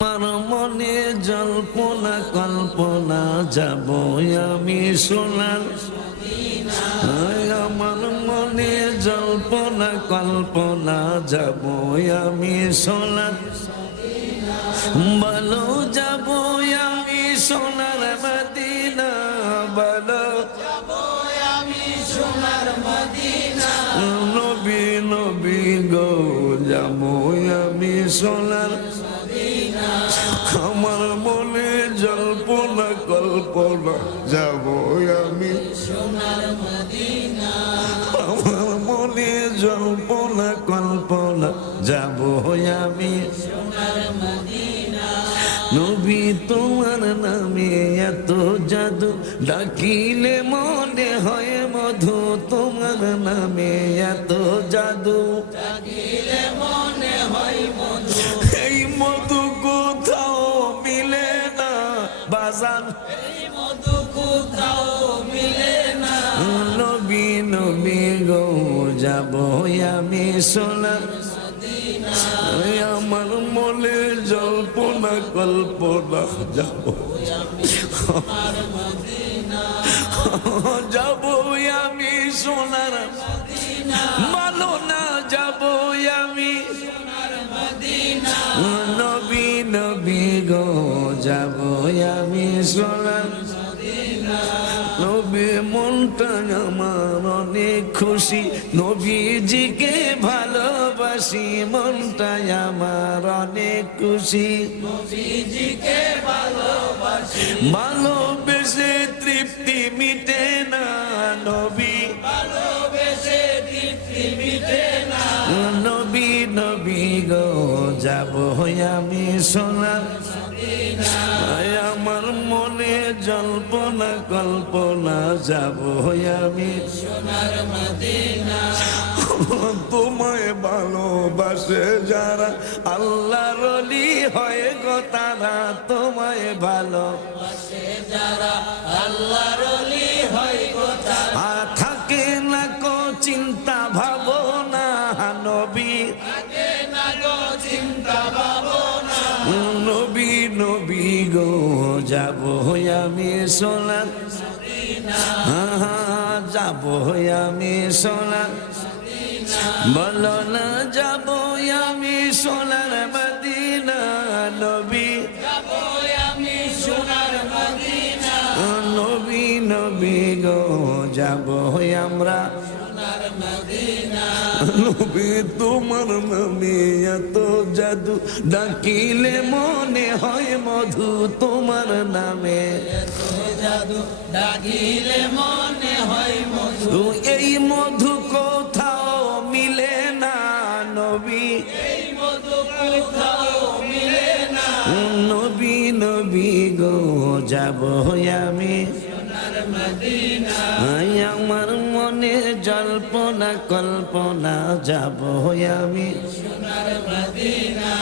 আমার মনে জল্পনা কল্পনা যাব আমি সোনার আমার মনে জল্পনা কল্পনা যাব আমি সোনার বলো যাব আমি সোনার মদিনা বলো। নবী নবী গো। যাব আমি সোনার আমার মনে জল্পনা, কল্পনা। যাব আমি আমার মনে জল্পনা, কল্পনা। যাব আমি নবী তোমার নামে এত জাদু, ডাকিলে মনে হয় মধু। তোমার নামে এত জাদু। এই মধু কোথাও মিলে না, বাজান। নবী নবী গো, যাব আমি সোনার আমার মনে জল্পনা, কল্পনা, যাব। যাব আমি সোনার যাব আমি সোনার নবী মনটা আমার অনেক খুশি। নবীজিকে ভালোবাসি, মনটা আমার অনেক খুশি। ভালোবেসে। তৃপ্তি মিটে না নবী। নবী। নবী গো যাব আমি সোনার মনে জল্পনা কল্পনা যাব আমি। তোমায় ভালোবাসে যারা আল্লাহ রলি হয় গো তারা তোমায় ভালো আর যাব আমি সোনার যাব আমি সোনার বলো না, যাব আমি সোনার মদিনা নবী। নবী নবী গো, যাব আমরা। নবী, তোমার নামে এত জাদু। ডাকিলে মনে হয় মধু তোমার নামে। ডাকিলে মনে হয় মধু এই মধু কোথাও মিলে না নবী। নবী নবী গো, যাব আমি। আমার জল্পনা কল্পনা যাব আমি সোনার মদিনা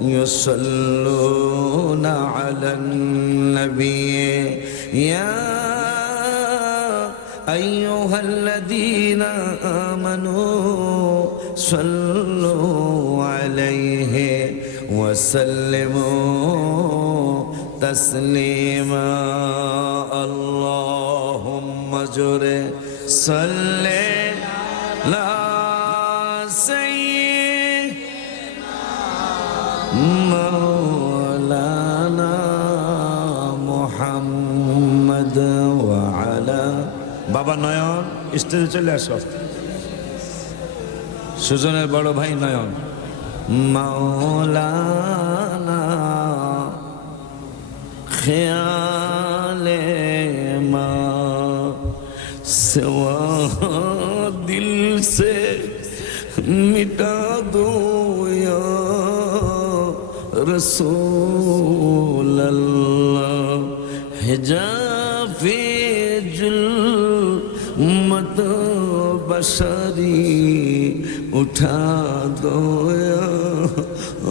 يصلون على النبي يا أيها الذين آمنوا صلوا عليه وسلموا تسليما اللهم جر صل لا سيد مولانا محمد وعلى বাবা নয়ন স্টেজে চলে আসো সুজনের বড় ভাই নয়ন মাওলানা খেয়ালে মা সেবা দিল সে মিটা দো رسول اللہ حجافی ظلمت بشری اٹھا دو یا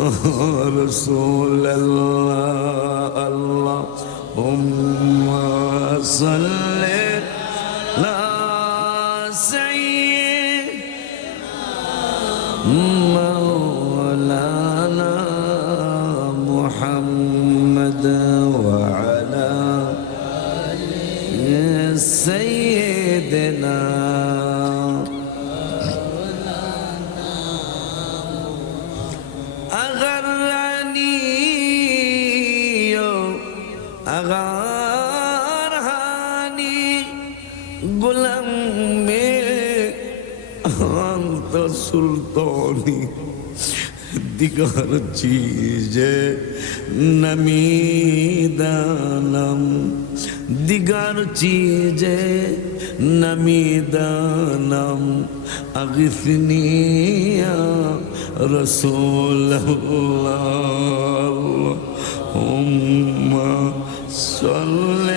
رسول الله اللهم صل দিগর চিজে নমিদানম। দিগর চিজে নমিদানম। আগসনিয়া রসুল্লাহ উম্মা সাল্লা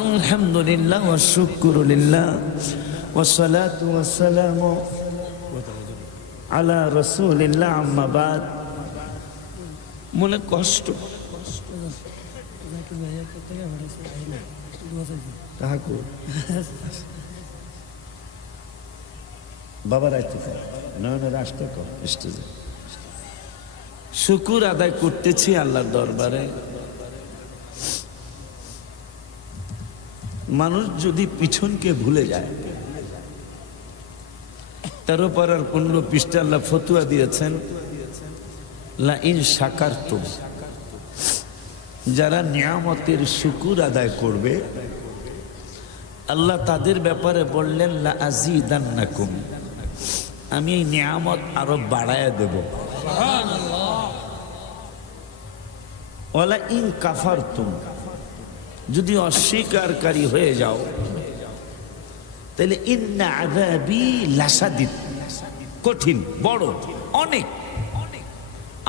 আলহামদুলিল্লাহ ওয়া শুকরুলিল্লাহ ওয়া সালাতু ওয়া মনে কষ্ট। কাহাকু বাবার না না রাষ্ট্র কম স্টেজে। শুকুর আদায় করতেছি আল্লাহর দরবারে। মানুষ যদি পিছনকে ভুলে যায়, তার তেরো পাড়ার পনেরো পৃষ্ঠা আল্লাহ ফতুয়া দিয়েছেন লা ইন সাকার যারা নিয়ামতের শুকুর আদায় করবে, আল্লাহ তাদের ব্যাপারে বললেন লা আজিদান্নাকুম আমি এই নিয়ামত আরও বাড়ায় দেব। যদি অস্বীকারী হয়ে যাও, তাহলে কঠিন, বড়, অনেক।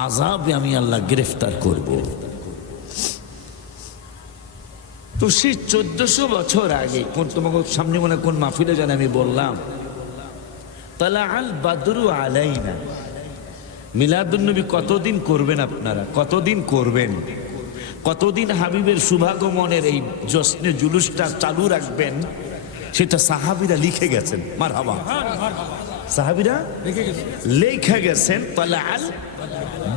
আজাবে আমি আল্লাহ গ্রেফতার করব। তো সেই চোদ্দশো বছর আগে, কোন তোমাকে সামনে মনে কোন মাহফিলে জানে আমি বললাম তালা আল বাদরু আলাইনা মিলাদুন্নবী কতদিন করবেন আপনারা? কতদিন করবেন? কতদিন হাবিবের শুভাগমনের এই জশ্নে জুলুসটা চালু রাখবেন? সেটা সাহাবিরা লিখে গেছেন। মার হাবা সাহাবিরা লেখা গেছেন তালা আল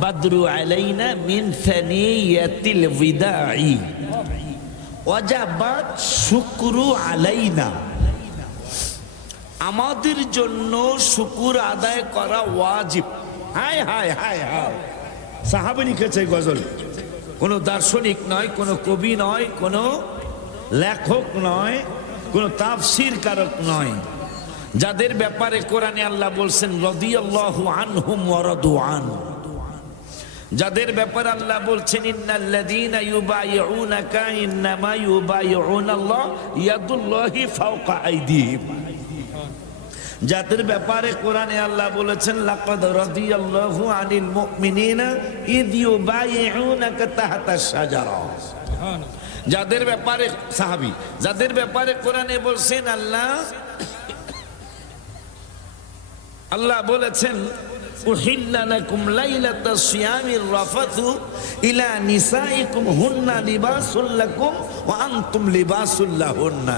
বাদরু আলাইনা মিন ফানিয়াতিল বিদাই। ওয়াজাবাত শুকরু আলাইনা। আমাদের জন্য শুকুর আদায় করা ওয়াজিব। হায় হায় হায় হায় সাহাবি লিখেছে গজল। কোনো দার্শনিক নয়, কোনো কবি নয়, কোনো লেখক নয়, কোনো তাফসির কারক নয়। যাদের ব্যাপারে কোরআনে আল্লাহ বলছেন, রদিয়াল্লাহু আনহুম ওয়ারাদু আন। যাদের ব্যাপারে আল্লাহ বলছেন, ইন্নাল্লাযীনা ইউবাইউনাকা, ইন্নামা ইউবাইউনাল্লাহ ইয়াদুল্লাহি ফাওকা আইদিহিম। যাদের ব্যাপারে কোরআনে আল্লাহ বলেছেন, লাকাদ রাদিয়াল্লাহু আনিল মুমিনিনা ইদ ইউবাইউনাকা তাহতা শাজারা। যাদের ব্যাপারে, সাহাবি, যাদের ব্যাপারে কোরআনে বলছেন, আল্লাহ আল্লাহ বলেছেন, উহিল্লা লাকুম লাইলাতাস সিয়ামির রাফাতু ইলা নিসাইকুম হুন্না লিবাসুল লাকুম ওয়া আনতুম লিবাসুল লাহুন্না।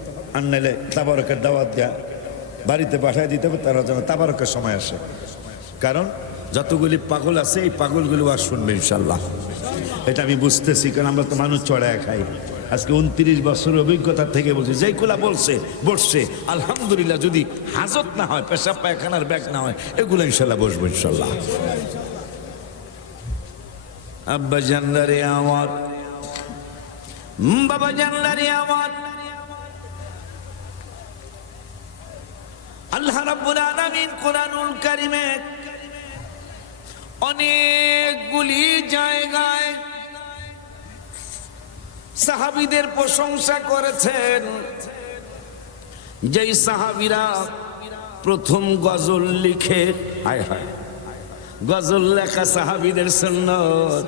আর নাহলে তাবারকের দাওয়াত দেয়া বাড়িতে পাঠায় দিতে হবে, তারা যেন তাবারকের সময় আসে। কারণ যতগুলি পাগল আছে, এই পাগলগুলো আর শুনবে ইনশাল্লাহ এটা আমি বুঝতেছি, কারণ আমরা তো মানুষ চড়ায় খাই। আজকে উনত্রিশ বছর অভিজ্ঞতা থেকে বলছি যেইগুলা বলছে, বসছে। আলহামদুলিল্লাহ, যদি হাজত না হয়, পেশাব, পায়খানার ব্যাগ না হয়, এগুলো ইনশাল্লাহ বসবো ইনশাল্লাহ আব্বা জানদারে আমার বাবা জানদারে আমার আল্লাহ রাব্বুল আলামিন কোরআনুল কারিমে অনেকগুলি জায়গায় প্রশংসা করেছেন। যেই প্রথম গজল লিখে, হায় হায়, গজল লেখা সাহাবীদের সন্ন্যত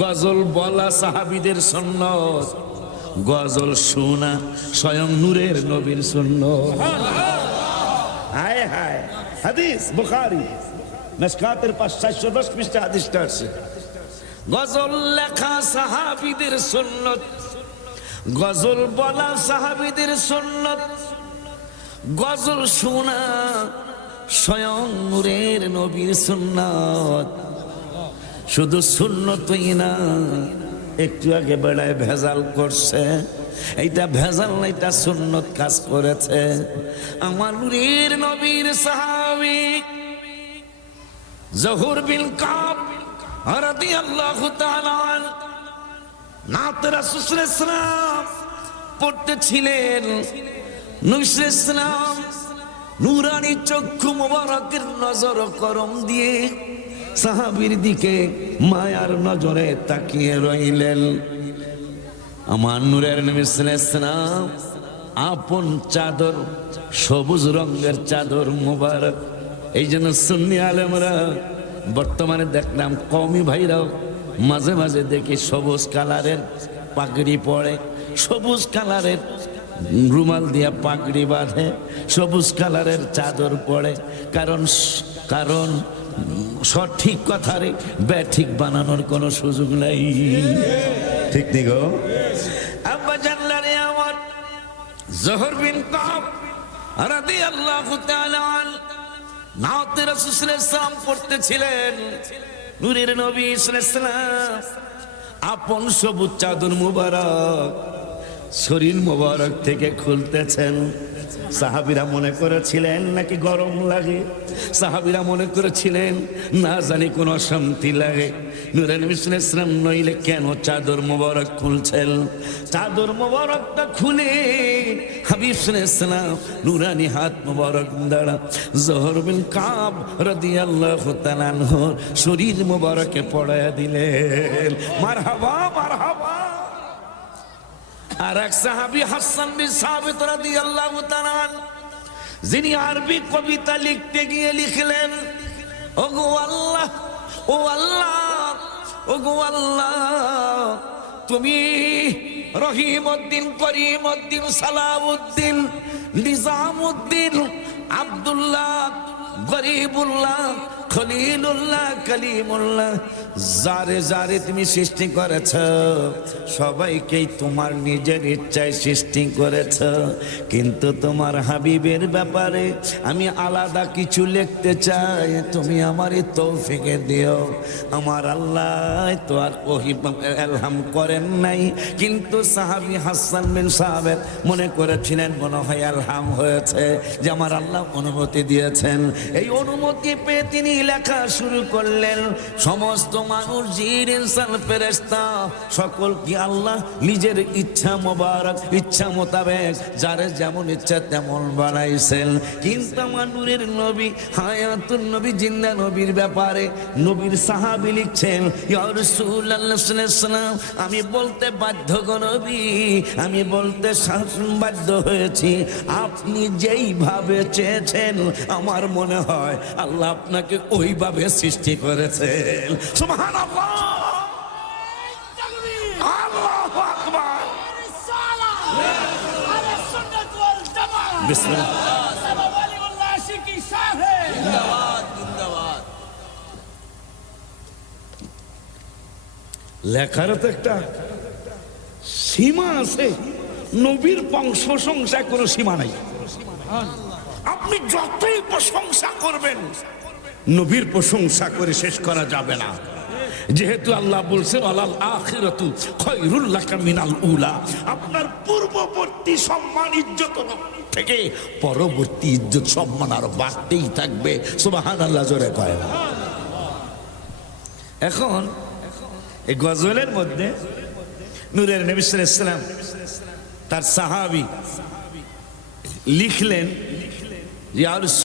গজল বলা সাহাবীদের সন্ন্যত গজল শোনা স্বয়ং নূরের নবীর সুন্নত। হায় হায়। হাদিস, বুখারী। মেসকাতের পাঁচ চারশো দশ পৃষ্ঠা হাদিসটা আছে। গজল লেখা সাহাবীদের সুন্নত। গজল বলা সাহাবীদের সুন্নত। গজল শোনা স্বয়ং নূরের নবীর সুন্নত। শুধু সুন্নতই না, একটু আগে বেড়ায় ভেজাল করছে। এইটা ভেজাল এটা সুন্নত কাজ করেছে। আমার নূরের নবীর সাহাবী জহুর বিল কাব রাদিয়াল্লাহু তাআলা নাত রাসূল ইসলাম পড়তেছিলেন। নূর ইসলাম নুরানি চক্ষু মোবারকের নজর করম দিয়ে সাহাবীর দিকে মায়ার নজরে তাকিয়ে রইলেন। আমার নূরের ইসলাম আপন চাদর, সবুজ রঙের চাদর মোবারক। এই জন্য সুন্নি আলেমরা বর্তমানে দেখলাম কমি ভাইরাও মাঝে মাঝে দেখি সবুজ কালারের পাগড়ি পড়ে সবুজ কালারের রুমাল দিয়া পাগড়ি বাঁধে, সবুজ কালারের চাদর পড়ে কারণ কারণ সঠিক কথারে ব্যাঠিক বানানোর কোনো সুযোগ নাই। ঠিক নি গো আব্বা জানলারে আমার জহর বিন কাব রাদিয়াল্লাহু তাআলা আন নাতে রাসূল সাল্লাল্লাহু পড়তেছিলেন। নূরের নবী সাল্লাল্লাহু আপন সবুজ চাদর মুবারক, শরীর মুবারক থেকে খুলতেছেন। সাহাবিরা মনে করেছিলেন নাকি গরম লাগে? সাহাবিরা মনে করেছিলেন, না জানি কোন অশান্তি লাগে। নুরেন ইসলাম নইলে কেন চাদর মোবারক খুলছেন? চাদর মোবারকটা খুলে হাবিব নুরানি হাত মোবারক দ্বারা জহর বিন কাব রাদিয়াল্লাহু তাআলা শরীর মোবারকে পড়ায়া দিলেন। মারহাবা মারহাবা। আর এক সাহাবি হাসান বিন সাবিত রাদিয়াল্লাহু তাআলা যিনি আরবি কবিতা লিখতে গিয়ে লিখলেন, ওগো আল্লাহ, ও আল্লাহ, ওগো আল্লাহ, তুমি রহিম উদ্দিন করিম উদ্দিন সালাউদ্দিন নিজামউদ্দিন, আব্দুল্লাহ, গরিবুল্লাহ, খলিলুল্লাহ, কালিমুল্লাহ যারে যারে তুমি সৃষ্টি করেছ, সবাইকেই তোমার নিজের ইচ্ছায় সৃষ্টি করেছ। কিন্তু তোমার হাবিবের ব্যাপারে আমি আলাদা কিছু লিখতে চাই, তুমি আমারই তৌফিকে দিও। আমার আল্লাহ তো আর ওহি এলহাম করেন নাই। কিন্তু সাহাবি হাসান বিন সাহাবের মনে করেছিলেন, মনে হয় আলহাম হয়েছে যে আমার আল্লাহ অনুমতি দিয়েছেন। এই অনুমতি পেয়ে তিনি লেখা শুরু করলেন। সমস্ত মানুষ জির ইনসান কি আল্লাহ নিজের ইচ্ছা মোবারক, ইচ্ছা মোতাবেক যেমন ইচ্ছা তেমন বানাইছেন। কিন্তু নবী নবী জিন্দা নবীর ব্যাপারে নবীর সাহাবি লিখছেন আমি বলতে বাধ্য নবী, আমি বলতে বাধ্য হয়েছি। আপনি যেইভাবে চেয়েছেন, আমার মনে হয় আল্লাহ আপনাকে ওইভাবে সৃষ্টি করেছেন। বিসমিল্লাহ তো একটা সীমা আছে। নবীর বংশ সংসার কোনো সীমা নাই। আপনি যতই প্রশংসা করবেন, নবীর প্রশংসা করে শেষ করা যাবে না। যেহেতু আল্লাহ বলছেন আলাল আখিরাতু খায়রুল মিনাল উলা। আপনার পূর্ববর্তী সম্মান, ইজ্জত থেকে পরবর্তী ইজ্জত, সম্মান আরও বাড়তেই থাকবে। সুবাহান আল্লাহ জোরে কয় না। এখন এই গজলের মধ্যে নূরের নবী সাল্লাল্লাহু আলাইহি সাল্লাম তার সাহাবি লিখলেন যে আর